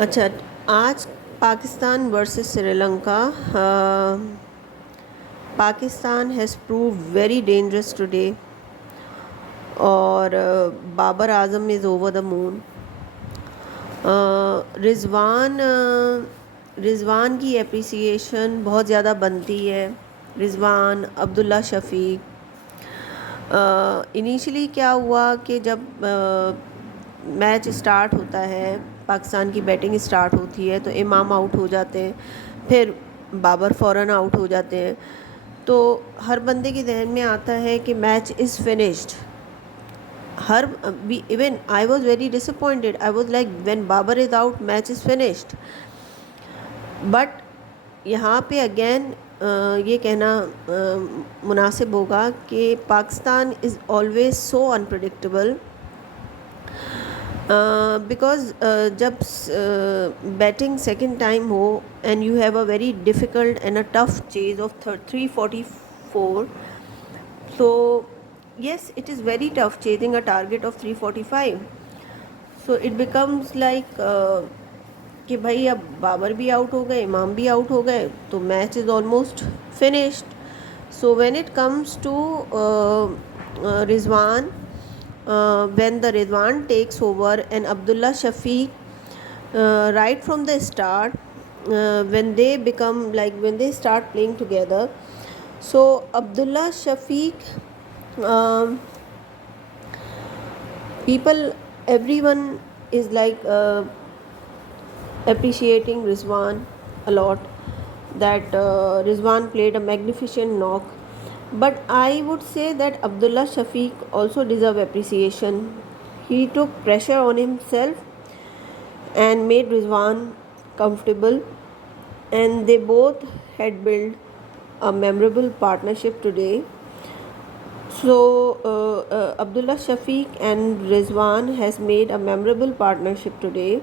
अच्छा, आज Pakistan versus Sri Lanka. Pakistan has prove very dangerous today और Babar Azam is over the moon. Rizwan की एप्रिसिएशन बहुत ज़्यादा बनती है। रिजवान, अब्दुल्ला शफ़ीक। इनिशियली क्या हुआ कि जब मैच स्टार्ट होता है, पाकिस्तान की बैटिंग स्टार्ट होती है तो इमाम आउट हो जाते हैं, फिर बाबर फ़ौरन आउट हो जाते हैं, तो हर बंदे के जहन में आता है कि मैच इज़ फिनिश्ड। हर even I was very disappointed. I was like when Babar is out match is finished. But यहाँ पे अगेन ये कहना मुनासिब होगा कि Pakistan is always so unpredictable. Because जब बैटिंग सेकेंड टाइम हो and you have a very difficult and a tough chase of 344, so yes, it is very tough chasing a target of 345. So it becomes like कि भाई अब बाबर भी out हो गए, इमाम भी आउट हो गए, तो match is almost finished. So when it comes to Rizwan, when the Rizwan takes over and Abdullah Shafiq, right from the start, when they become like when they start playing together, so Abdullah Shafiq, um, people, everyone is like appreciating Rizwan a lot, that Rizwan played a magnificent knock. But I would say that Abdullah Shafiq also deserve appreciation. He took pressure on himself and made Rizwan comfortable, and they both had built a memorable partnership today. So Abdullah Shafiq and Rizwan has made a memorable partnership today.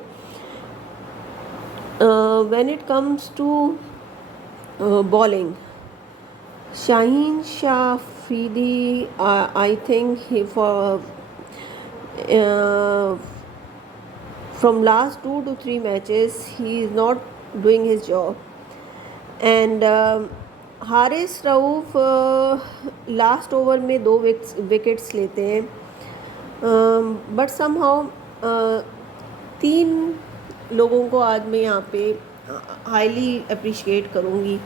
When it comes to bowling, Shaheen Shah Afridi, I think uh, from last 2 to 3 matches he is not doing his job, and Haris Rauf last over में 2 wickets लेते हैं, but somehow 3 लोगों को आज मैं यहाँ पे highly appreciate करूँगी.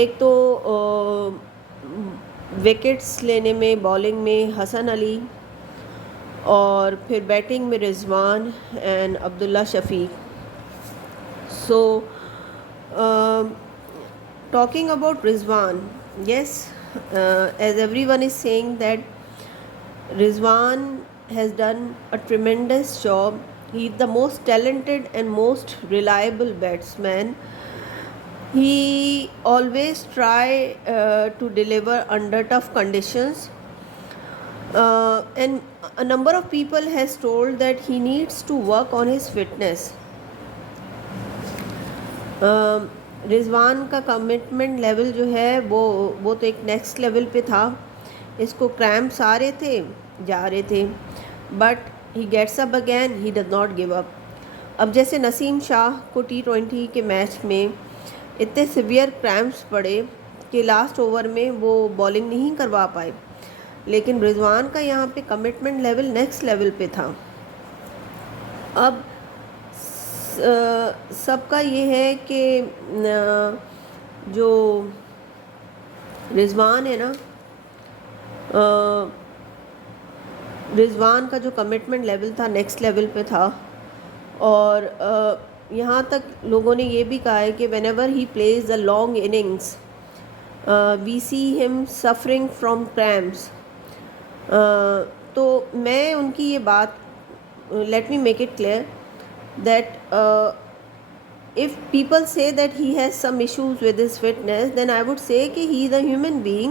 एक तो विकेट्स लेने में, बॉलिंग में हसन अली, और फिर बैटिंग में Rizwan and Abdullah Shafiq. So talking about Rizwan, yes, as everyone is saying that Rizwan has done a tremendous job. He is the most talented and most reliable batsman. He always try to deliver under tough conditions. And a number of people has told that he needs to work on his fitness. Rizwan का commitment level जो है वो तो एक next level पे था. इसको cramps आ रहे थे, जा रहे थे, but he gets up again, he does not give up. अब जैसे नसीम शाह को T20 के मैच में इतने सिवियर क्रैम्प्स पड़े कि लास्ट ओवर में वो बॉलिंग नहीं करवा पाए, लेकिन रिजवान का यहाँ पे कमिटमेंट लेवल नेक्स्ट लेवल पे था. अब सबका ये है कि जो रिजवान है ना, रिजवान का जो कमिटमेंट लेवल था नेक्स्ट लेवल पे था. और यहाँ तक लोगों ने ये भी कहा है कि whenever he plays the long innings we see him suffering from cramps. तो मैं उनकी ये बात, let me make it clear that if people say that he has some issues with his fitness, then I would say कि he is a human being.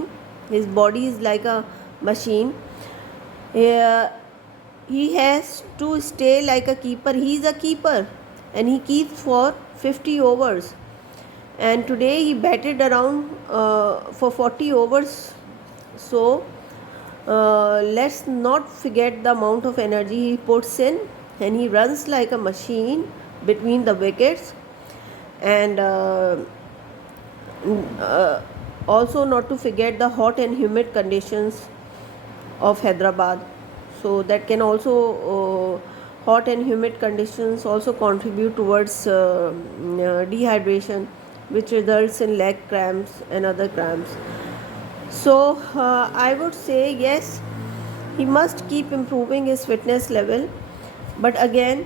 His body is like a machine. He has to stay like a keeper. He is a keeper and he keeps for 50 overs. And today he batted around for 40 overs. So let's not forget the amount of energy he puts in, and he runs like a machine between the wickets, and also not to forget the hot and humid conditions of Hyderabad. So that can also hot and humid conditions also contribute towards dehydration, which results in leg cramps and other cramps. So I would say yes, he must keep improving his fitness level, but again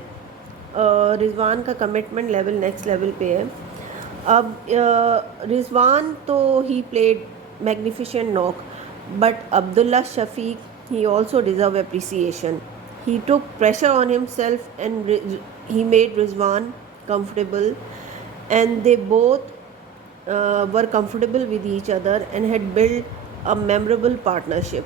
Rizwan का commitment level next level पे है. अब रिजवान तो he played magnificent knock, but Abdullah Shafique he also deserve appreciation. He took pressure on himself and he made Rizwan comfortable, and they both were comfortable with each other and had built a memorable partnership.